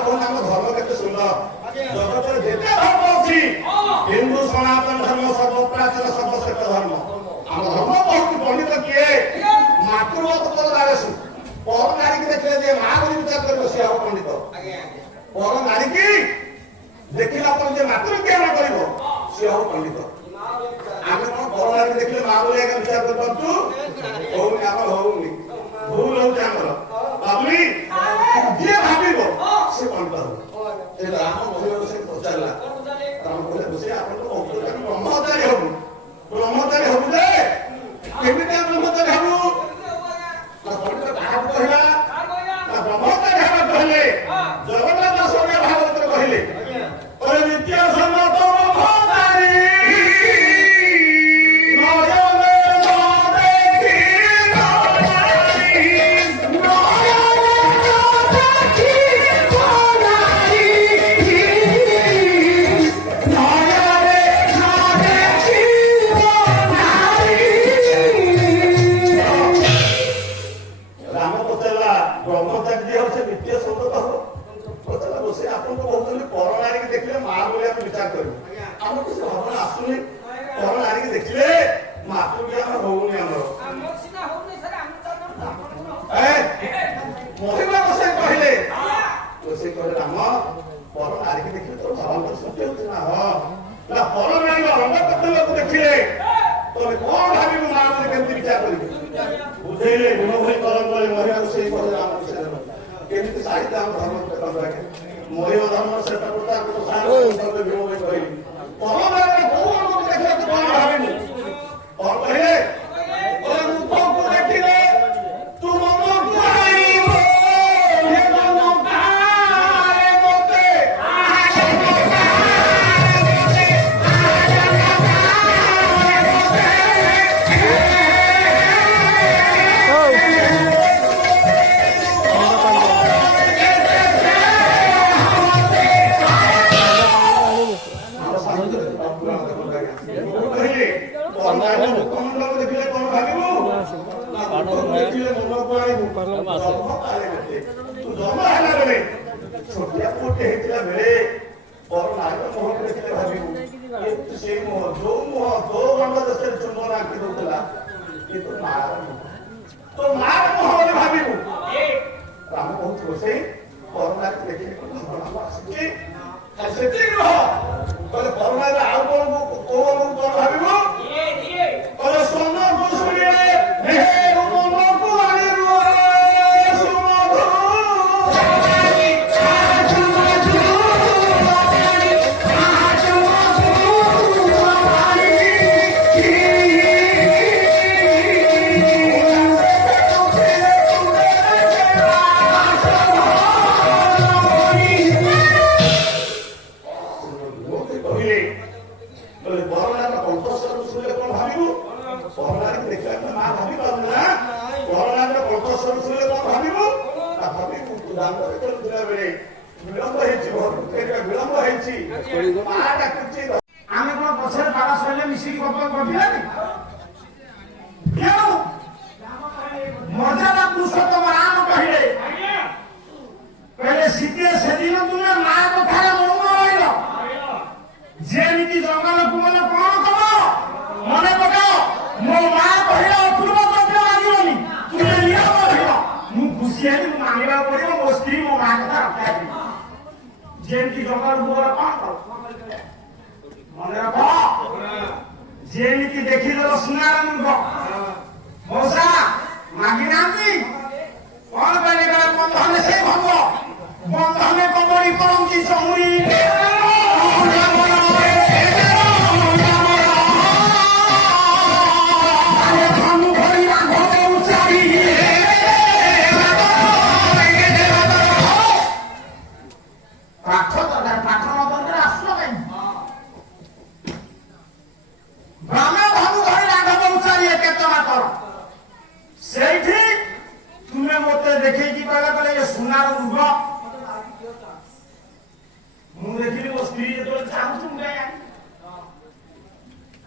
कौन आम धर्म केते सुंदर जगत रे जेते धर्म अछि हिंदू सनातन धर्म सर्वप्राचीन सर्वश्रेष्ठ धर्म आम धर्म बहुत पंडित किए मातृवत पर दारेसु पर नारी के देखले जे मां बोली विचार कर बसिया हो पंडित पर नारी की देखिला पर जे मातृ ज्ञान करिवो से हो पंडित आमे कोन पर नारी देखले मां बोली का विचार कर पंतु होउनी आम होउनी भूल हो जामर बाबली जे भाबिबो से पंडित हो से राम मोहन से पचारला राम बोले बसे आपण तो ब्रह्मचारी हो ब्रह्मचारी हो जे केमिटा ब्रह्मचारी हो ना पंडित कहा कहला ना ब्रह्मचारी हो कहले जगन्नाथ दास भागवत कहले और नित्य सम्मत ब्रह्मचारी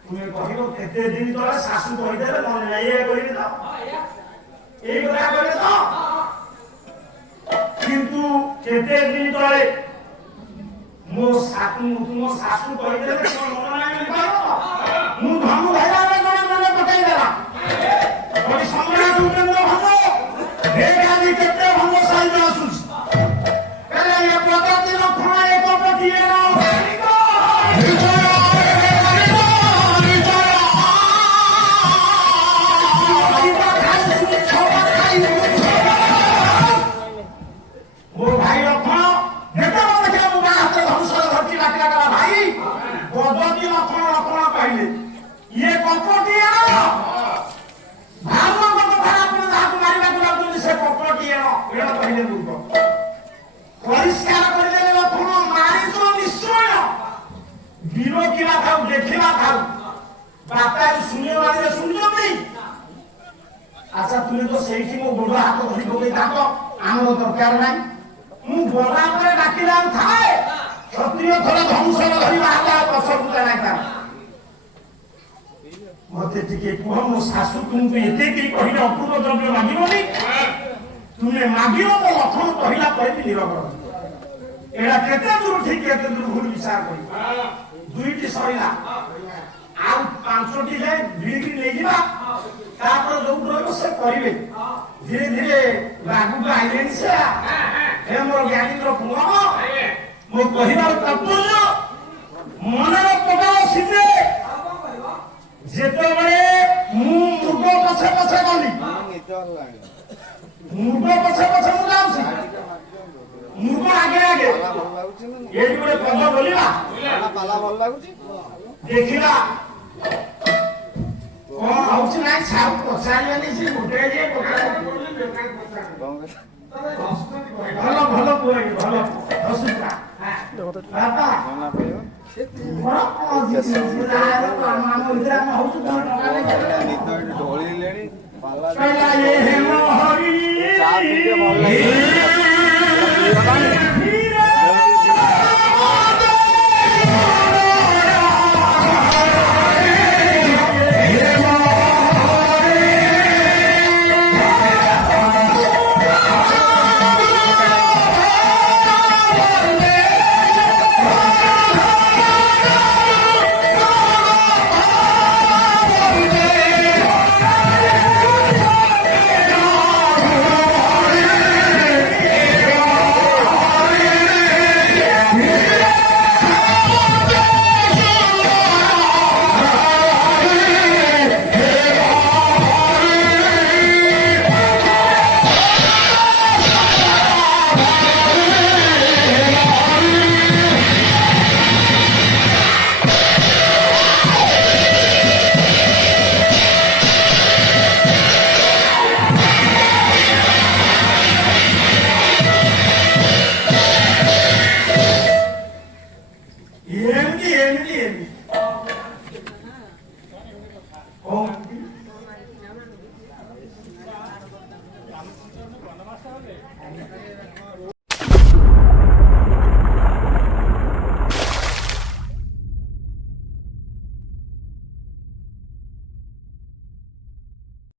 तुम्हें कहिबो केते दिन तले सासु कहि देले मन नै ए करि तो एई कथा कहि तो कि କିନ୍ତୁ କେତେ ଦିନ ତଳେ ମୋ ଶାଶୁ କହିଦେଲେ କଣ ମନ ନାହିଁ ମୁଁ ଧନୁ ଭାଇଲା ଜଣେ ମନେ ପକେଇ ଦେଲା ସମ୍ରାଟ ଉପେନ୍ଦ୍ର ଭଙ୍ଗ ଆଜି କେତେ ଭଙ୍ଗ ସାହିତ୍ୟ ଆସୁଛି ହେଲେ ଏ ପ୍ରଗତି ଲକ୍ଷଣ ଏକ ପଟିଏ ମୋ ଭାଇ ଲକ୍ଷଣ ଯେତେବେଳେ ଦେଖିଲେ ମୋ ମା ହାତରେ ଧନୁଷ ଧରିଛି ଡାକିଲା କଲା ଭାଇ ପ୍ରଗତି ଲକ୍ଷଣ ଲକ୍ଷଣ କହିଲେ ଇଏ କପଟିଏ ଭାଗବତ କଥା ଆପଣ ଯାହାକୁ ମାରିବାକୁ ଯାଉଛନ୍ତି ସେ କପଟିଏ ଏଇଟା କହିଲେ ମୂର୍ଖ ପରିଷ୍କାର କରିଦେଲେ ଲକ୍ଷଣ ମାରିଛ ନିଶ୍ଚୟ ବିରୋକିବା ଖାଉ ଦେଖିବା ଖାଉ ବାର୍ତ୍ତା ଶୁଣିବା ମାରିଲେ ଶୁଣୁଛନ୍ତି ଆଚ୍ଛା ତୁମେ ତ ସେଇଠି ମୋ ଗୋଡ଼ ହାତ ଧରି ପକେଇଥାନ୍ତ ଆମର ଦରକାର ନାହିଁ ମୁଁ ଗଲା ପରେ ଡାକିଲା ଥାଏ କ୍ଷତ୍ରିୟ ଥରେ ଧନୁଷର ଧରି ବାହାରିଲା ପଛକୁ ଜାଣାଇ ପାରେ ମତେ ଟିକେ କୁହ ମୋ ଶାଶୁ ତୁମକୁ ଏତେ କି କହିଲେ ଅପୂର୍ବ ଦ୍ରବ୍ୟ ମାଗିବନି ତୁମେ ମାଗିବ ମୋ ଲକ୍ଷଣ କହିଲା ପରେ ବି ନିରବ ଏଇଟା କେତେ ଦୂର ଠିକ କେତେ ଦୂର ଭୁଲ ବିଚାର କରି ଦୁଇଟି ସରିଲା ଆଉ ପାଞ୍ଚଟି ଯାଏ ଭିଡି ନେଇଯିବା ତାପରେ ଯୋଉଠି ରହିବ ସେ କରିବେ ଧୀରେ ଧୀରେ ଆଗକୁ ଆଇଲେଣି ସେ ହେ ମୋର ଜ୍ଞାନୀର ପୁଅ ମୋ କହିବାର ତାତ୍ପର୍ଯ୍ୟ ମନରେ ପକାଅ ସିଧେ ଯେତେବେଳେ ମୁଁ ମୃଗ ପଛେ ପଛେ ଗଲି ମୃଗ ପଛେ ପଛେ ମୁଁ ଯାଉଛି ମୃଗ ଆଗେ ଆଗେ ଏଇଠି ଗୋଟେ ପଦ ବୋଲିବା ଦେଖିବା କଣ ହଉଛି ନାଇଁ ସାଉ ପଚାରିବେନି ସେ ଗୋଟେ ଭଲ ଭଲ କୁହ ଭଲ ହସୁତା ବାପା